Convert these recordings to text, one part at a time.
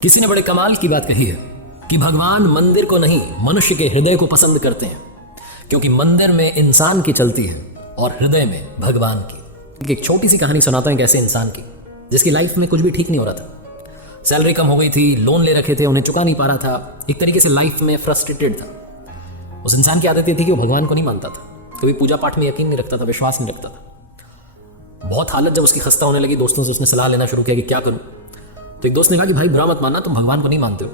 किसी ने बड़े कमाल की बात कही है कि भगवान मंदिर को नहीं मनुष्य के हृदय को पसंद करते हैं, क्योंकि मंदिर में इंसान की चलती है और हृदय में भगवान की। एक छोटी सी कहानी सुनाता हूं एक ऐसे इंसान की जिसकी लाइफ में कुछ भी ठीक नहीं हो रहा था। सैलरी कम हो गई थी, लोन ले रखे थे, उन्हें चुका नहीं पा रहा था, एक तरीके से लाइफ में फ्रस्ट्रेटेड था। उस इंसान की आदत ये थी कि वो भगवान को नहीं मानता था, कभी पूजा पाठ में यकीन नहीं रखता था, विश्वास नहीं रखता था। बहुत हालत जब उसकी खस्ता होने लगी, दोस्तों से उसने सलाह लेना शुरू किया कि क्या करूं। तो एक दोस्त ने कहा कि भाई बुरा मत मानना, तुम भगवान को नहीं मानते हो,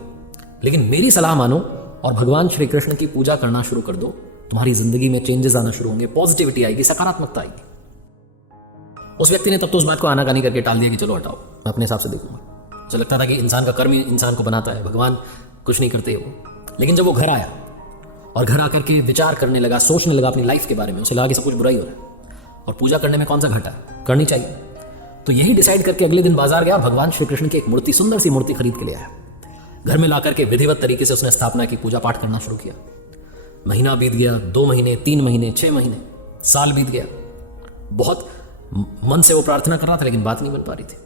लेकिन मेरी सलाह मानो और भगवान श्री कृष्ण की पूजा करना शुरू कर दो, तुम्हारी जिंदगी में चेंजेस आना शुरू होंगे, पॉजिटिविटी आएगी, सकारात्मकता आएगी। उस व्यक्ति ने तब तो उस बात को आनाकानी करके टाल दिया कि चलो हटाओ, मैं अपने हिसाब से देखूंगा। मुझे लगता था कि इंसान का कर्म ही इंसान को बनाता है, भगवान कुछ नहीं करते वो। लेकिन जब वो घर आया और घर आकर के विचार करने लगा, सोचने लगा अपनी लाइफ के बारे में, उसे लगा कि सब कुछ बुरा ही हो रहा है और पूजा करने में कौन सा घाटा है, करनी चाहिए। तो यही डिसाइड करके अगले दिन बाजार गया, भगवान श्री कृष्ण की एक मूर्ति, सुंदर सी मूर्ति खरीद के ले आया। घर में लाकर के विधिवत तरीके से उसने स्थापना की, पूजा पाठ करना शुरू किया। महीना बीत गया, 2 महीने, 3 महीने, 6 महीने, साल बीत गया। बहुत मन से वो प्रार्थना कर रहा था लेकिन बात नहीं बन पा रही थी।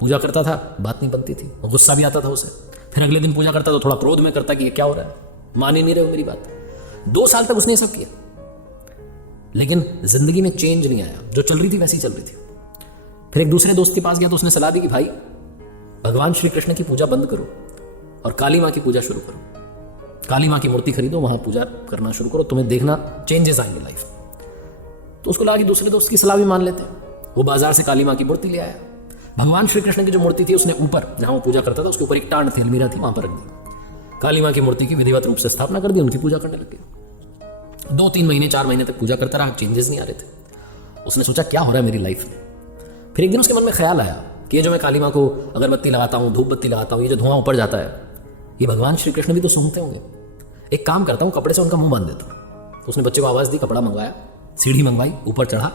पूजा करता था, बात नहीं बनती थी, गुस्सा भी आता था उसे। फिर अगले दिन पूजा करता तो थोड़ा क्रोध में करता कि ये क्या हो रहा है, मान ही नहीं रहे हो मेरी बात। 2 साल तक उसने सब किया, लेकिन जिंदगी में चेंज नहीं आया, जो चल रही थी वैसी चल रही थी। फिर एक दूसरे दोस्त के पास गया तो उसने सलाह दी कि भाई भगवान श्री कृष्ण की पूजा बंद करो और काली माँ की पूजा शुरू करो। काली माँ की मूर्ति खरीदो, वहां पूजा करना शुरू करो, तुम्हें देखना चेंजेस आएंगे लाइफ में। तो उसको लगा कि दूसरे दोस्त की सलाह भी मान लेते हैं। वो बाजार से काली माँ की मूर्ति ले आया। भगवान श्री कृष्ण की जो मूर्ति थी उसने ऊपर, जहां वो पूजा करता था उसके ऊपर एक टांड थी, अलमीरा थी, वहां पर रख दी। काली माँ की मूर्ति की विधिवत रूप से स्थापना कर दी, उनकी पूजा करने लग गए। 2-3 महीने, 4 महीने तक पूजा करता रहा, चेंजेस नहीं आ रहे थे। उसने सोचा क्या हो रहा है मेरी लाइफ में। फिर एक दिन उसके मन में ख्याल आया कि ये जो मैं काली माँ को अगरबत्ती लगाता हूँ, धूप बत्ती लगाता हूँ, ये जो धुआं ऊपर जाता है, ये भगवान श्री कृष्ण भी तो सूंघते होंगे। एक काम करता हूँ, कपड़े से उनका मुंह बांध देता हूँ। तो उसने बच्चे को आवाज़ दी, कपड़ा मंगवाया, सीढ़ी मंगवाई, ऊपर चढ़ा,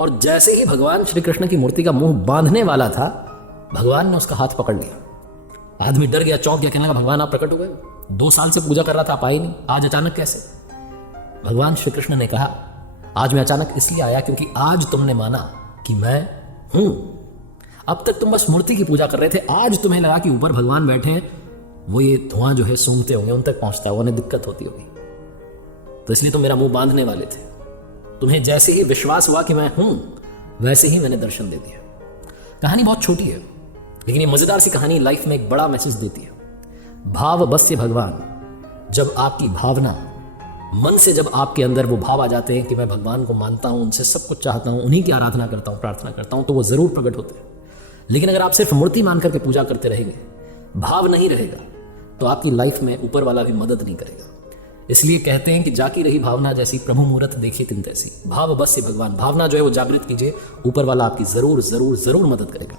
और जैसे ही भगवान श्री कृष्ण की मूर्ति का मुंह बांधने वाला था, भगवान ने उसका हाथ पकड़ लिया। आदमी डर गया, चौंक गया, कहने लगा भगवान आप प्रकट हो गए, 2 साल से पूजा कर रहा था, आप आए नहीं, आज अचानक कैसे? भगवान श्री कृष्ण ने कहा आज मैं अचानक इसलिए आया क्योंकि आज तुमने माना कि मैं हूं। अब तक तुम बस मूर्ति की पूजा कर रहे थे, आज तुम्हें लगा कि ऊपर भगवान बैठे हैं, वो ये धुआं जो है सूंघते होंगे, उन तक पहुंचता है, उन्हें दिक्कत होती होगी, तो इसलिए तुम मेरा मुंह बांधने वाले थे। तुम्हें जैसे ही विश्वास हुआ कि मैं हूं, वैसे ही मैंने दर्शन दे दिया। कहानी बहुत छोटी है, लेकिन ये मजेदार सी कहानी लाइफ में एक बड़ा मैसेज देती है। भाव बस्य भगवान। जब आपकी भावना, मन से जब आपके अंदर वो भाव आ जाते हैं कि मैं भगवान को मानता हूं, उनसे सब कुछ चाहता हूं, उन्हीं की आराधना करता हूं, प्रार्थना करता हूं, तो वो जरूर प्रकट होते हैं। लेकिन अगर आप सिर्फ मूर्ति मान करके पूजा करते रहेंगे, भाव नहीं रहेगा, तो आपकी लाइफ में ऊपर वाला भी मदद नहीं करेगा। इसलिए कहते हैं कि जाकी रही भावना जैसी, प्रभु मूरत देखी तिन तैसी। भाव बस्य भगवान। भावना जो है वो जागृत कीजिए, ऊपर वाला आपकी जरूर जरूर जरूर मदद करेगा।